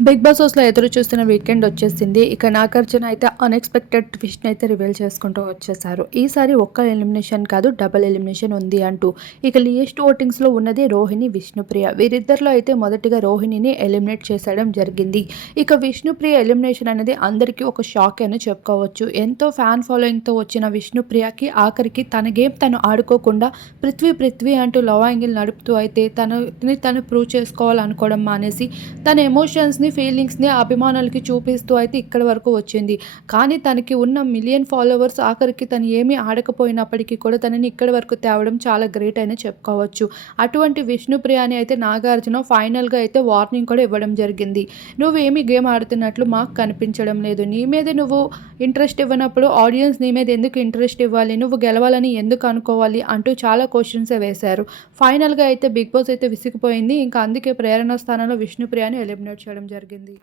Big boss హౌస్‌లో ఎదురు చూస్తున్న వీకెండ్ వచ్చేసింది. ఇక నాగార్జున అయితే అన్‌ఎక్స్‌పెక్టెడ్ ట్విస్ట్‌ని అయితే రివీల్ చేసుకుంటూ వచ్చేసారు. ఈసారి ఒక్క ఎలిమినేషన్ కాదు, డబుల్ ఎలిమినేషన్ ఉంది అంటూ. ఇక లియెస్ట్ ఓటింగ్స్‌లో ఉన్నది రోహిణి, విష్ణుప్రియ. వీరిద్దరిలో అయితే మొదటిగా రోహిణిని ఎలిమినేట్ చేసేయడం జరిగింది. ఇక విష్ణుప్రియ ఎలిమినేషన్ అనేది అందరికీ ఒక షాక్ అని చెప్పుకోవచ్చు. ఎంతో ఫ్యాన్ ఫాలోయింగ్‌తో వచ్చిన విష్ణుప్రియకి ఆఖరికి తన గేమ్ తను ఆడుకోకుండా పృథ్వీ అంటూ లవ్ యాంగిల్ నడుపుతూ అయితే తను ప్రూవ్ చేసుకోవాలనుకోవడం మానేసి తన ఎమోషన్స్‌ని, ఫీలింగ్స్‌ని అభిమానులకి చూపిస్తూ అయితే ఇక్కడి వరకు వచ్చింది. కానీ తనకి ఉన్న మిలియన్ ఫాలోవర్స్ ఆఖరికి తను ఏమీ ఆడకపోయినప్పటికీ కూడా తనని ఇక్కడి వరకు తేవడం చాలా గ్రేట్ అనే చెప్పుకోవచ్చు. అటువంటి విష్ణుప్రియని అయితే నాగార్జున ఫైనల్‌గా అయితే వార్నింగ్ కూడా ఇవ్వడం జరిగింది. "నువ్వేమి గేమ్ ఆడుతున్నట్లు మాకు కనిపించడం లేదు. నీ మీద నువ్వు ఇంట్రెస్ట్ ఇవ్వనప్పుడు ఆడియన్స్ నీ మీద ఎందుకు ఇంట్రెస్ట్ ఇవ్వాలి? నువ్వు గెలవాలని ఎందుకు అనుకోవాలి?" అంటూ చాలా క్వెషన్సే వేశారు. ఫైనల్‌గా అయితే బిగ్ బాస్ అయితే విసిగిపోయింది. ఇంకా అందుకే ప్రేరణ స్థానంలో విష్ణుప్రియని ఎలిమినేట్ చేయడం జరిగింది.